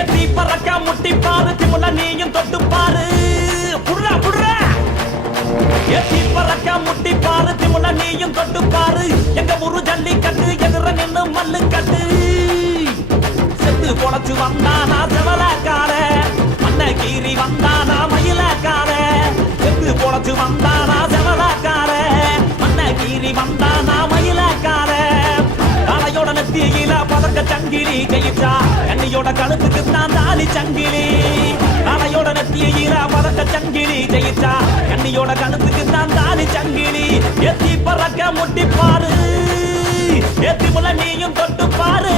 எத்தி பறக்க முட்டி பாரு திமுல நீயும் தொட்டு பாரு புடுறா புடுறா எத்தி பறக்க முட்டி பாரு திமுல நீயும் தொட்டு பாரு எங்க ஊரு ஜல்லி கட்டு எதிர நின்னு மல்லு கட்டு செத்து பொழைச்சு வந்தானா செவலக்கார மண்ண கீறி வந்தானா மயிலக்கார செத்து பொழைச்சு வந்தானா செவலக்கார மண்ண கீறி வந்தானா மயிலக்கார காலையோட நெத்தியில பதக்க சங்கிலி கையிட்டா கண்ணியோட கழுத்துக்கு தான் தாலி சங்கிலி காலையோட நெத்தியில பதக்க சங்கிலி கையிட்டா கண்ணியோட கழுத்துக்கு தான் தாலி சங்கிலி எத்தி பறக்க முட்டி பாரு எத்தி முள்ள நீயும் தொட்டு பாரு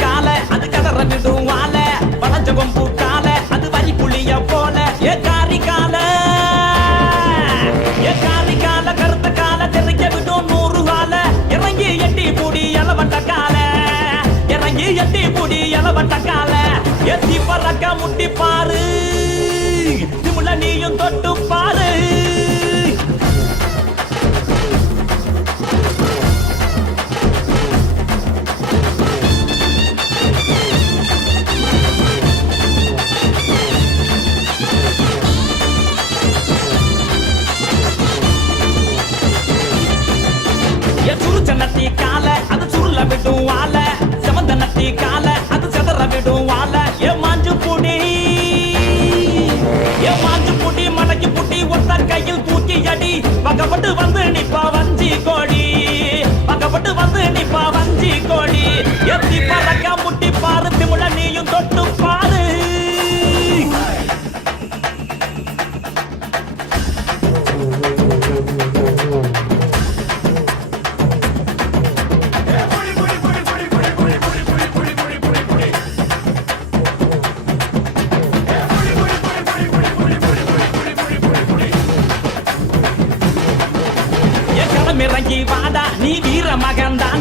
கால அது கதற விடுவால வளஞ்ச கொம்பு கால அது வரி புளிய போல ஏ காரி கால கருத்த கால தெறிக்க விடும் 100 கால இறங்கி எட்டி பூடி எலவட்ட கால இறங்கி எட்டி பூடி எலவட்ட கால எத்தி பறக்க முட்டி பாரு திமுல நீயும் தொட்டு பாரு நட்டி கால அது சுருள விடும் வாழ செவந்த நட்டி கால அது செதற விடும் வாழ ஏ மாஞ்சு புடி மடக்கி புட்டி ஒத்த கையில் தூக்கி அடி பக்கப்பட்டு வந்து நிப்பா வஞ்சி கோடி பக்கப்பட்டு வந்து நிப்பா வஞ்சி கோடி எத்தி பறக்க முட்டி பாரு திமுல நீயும் தொட்டு பாரு இறங்கி வாடா நீ வீர மகன்தான்